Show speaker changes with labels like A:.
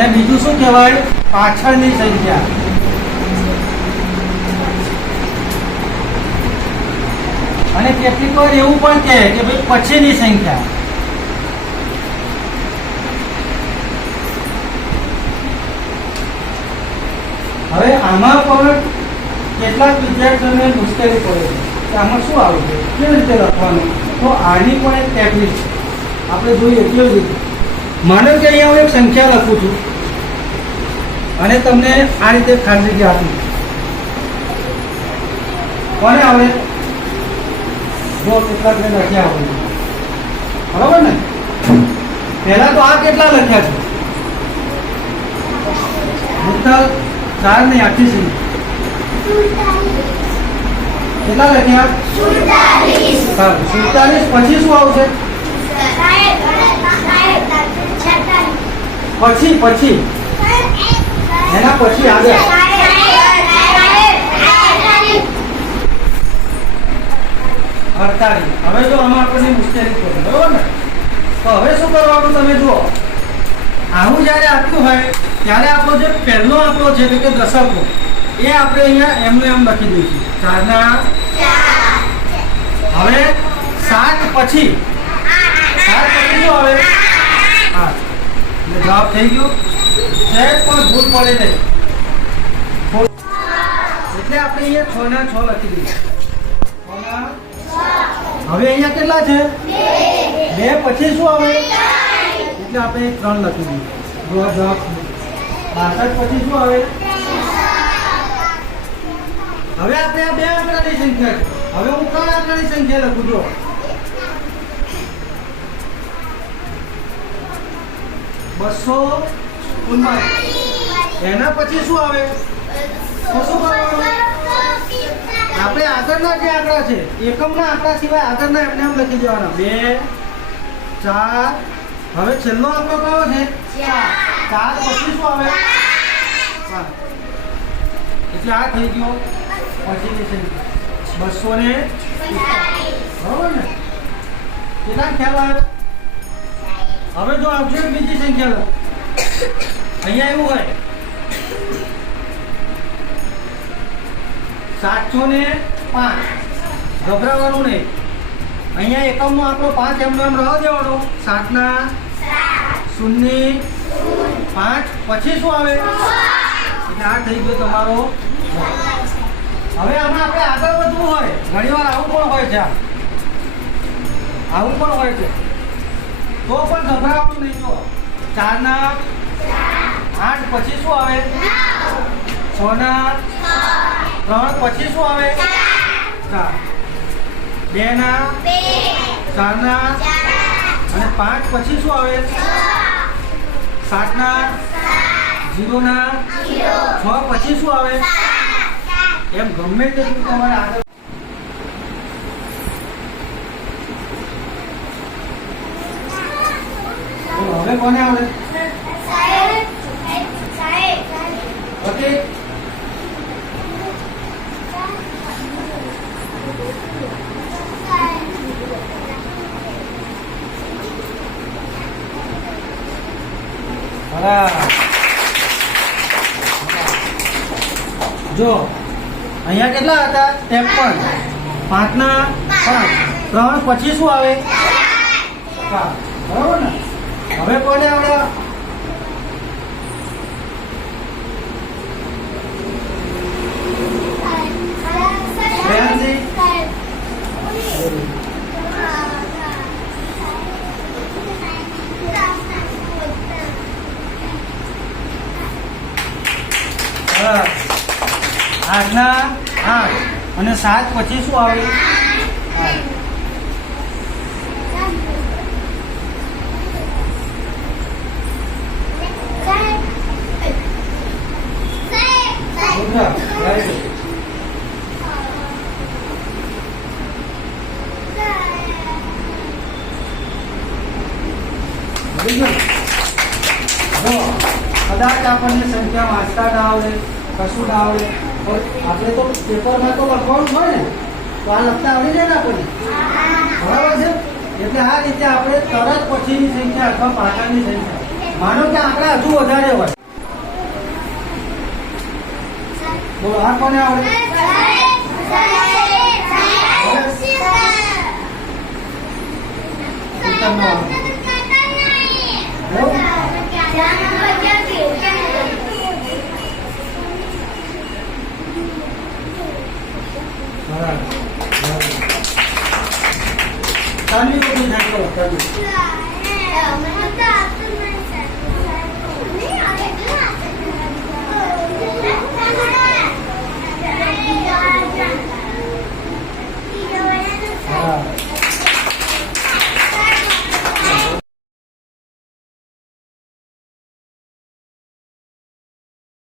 A: અને બીજું શું કહેવાય? પાછળની સંખ્યા. અને કેટલીક વાર એવું પણ કે ભાઈ પછીની સંખ્યા. હવે આમાં પણ કેટલાક વિદ્યાર્થીઓને મુશ્કેલી પડે છે. આમાં શું આવશે? કેવી રીતે લખવાનું? તો આની પણ એક ટેકનિક છે. આપણે જોઈએ કેવી રીતે. માનો કે અહીંયા હું એક સંખ્યા લખું છું. અને તમને આ રીતે ખાલી જગ્યા આપી. કોને આવે? જો કેટલાક મેં લખ્યા હોય. બરાબર ને? પહેલા તો આ કેટલા લખ્યા છે? મુદ્દા ચાર ને સંખ્યા કેટલા લખ્યા? સુડતાલીસ. પછી શું આવશે? પછી પછી. એના પછી આગળ. અડતાળી હવે જો આમાં આપણને મુશ્કેલી પડે બરોબર ને? તો હવે શું કરવાનું તમે જુઓ. આવું જ્યારે આપ્યું હોય, ત્યારે આપણો જે પહેલો આંકડો છે કે દશકો, એ આપણે અહીંયા એમને એમ લખી દઈશું. ચારના. હવે સાત પછી. સાત પછી શું આવે? હા જવાબ થઈ ગયો. સહેજ પણ ભૂલ પડે નહીં. એટલે આપણે અહીંયા છ ના છ લખી દઈશું હવે અહીંયા કેટલા છે? બે. પછી શું આવે? એટલે આપણે ત્રણ લખી જો જવાબ બાસઠ પછી શું આવે? હવે આપણે આ બે આંકડાની સંખ્યા હવે હું ત્રણ આંકડાની સંખ્યા લખું, જો. બસો એના પછી શું આવે? શું આપણે આગળના જે આંકડા છે, એકમના આંકડા સિવાય આગળના એમને એમ લખી દેવાના. બે, ચાર. હવે છેલ્લો આંકડો કયો છે? ચાર. પછી શું આવે. એટલે આ થઈ ગયો પછી સંખ્યા બસો ને બરોબર ને? કેટલા ખ્યાલ આવ્યો હવે જો આવશે બીજી સંખ્યા અહીંયા એવું હોય. સાતસો ને પાંચ. ગભરાવાનું નહીં. અહીંયા એકમનો આપણો પાંચ એમનો એમ રહેવા દેવાનો. સાતના શૂન્ય પાંચ. પછી શું આવે? એટલે આ થઈ ગયો તમારો હવે આમાં આપણે આગળ વધવું હોય. ઘણી વાર આવું પણ હોય છે. આવું પણ હોય છે. તો પણ ગભરાવાનું નહીં જો. ચારના આઠ પછી શું આવે? છ ના ત્રણ પછી શું આવે? ચાર. બે ના ચાર ના અને પાંચ પછી શું આવે? સાત ના જીરો ના છ પછી શું આવે? એમ ગમે તેટલું તમારે આગળ બોલો, હવે કોને આવડે ઓકે બરાબર જો અહીંયા કેટલા હતા? ત્રેપન. પાંચના પાંચ ત્રણ પછી શું આવે? ચાર. બરાબર ને? હવે કોને આવડે? આઠ ના આઠ. અને સાત પછી શું આવે? કદાચ આપણને સંખ્યા વાંચતા ના આવડે કશું ના આવડે પણ આપણે તો પેપરમાં તો લખવાનું હોય ને તો આ લખતા આવડી જાય ને આપણને બરાબર છે એટલે આ રીતે આપણે તરત પછીની સંખ્યા અથવા પાછળની સંખ્યા માનો કે આંકડા હજુ વધારે હોય બોલો આ કોને આવડે તમને આવડે. Não, não dá.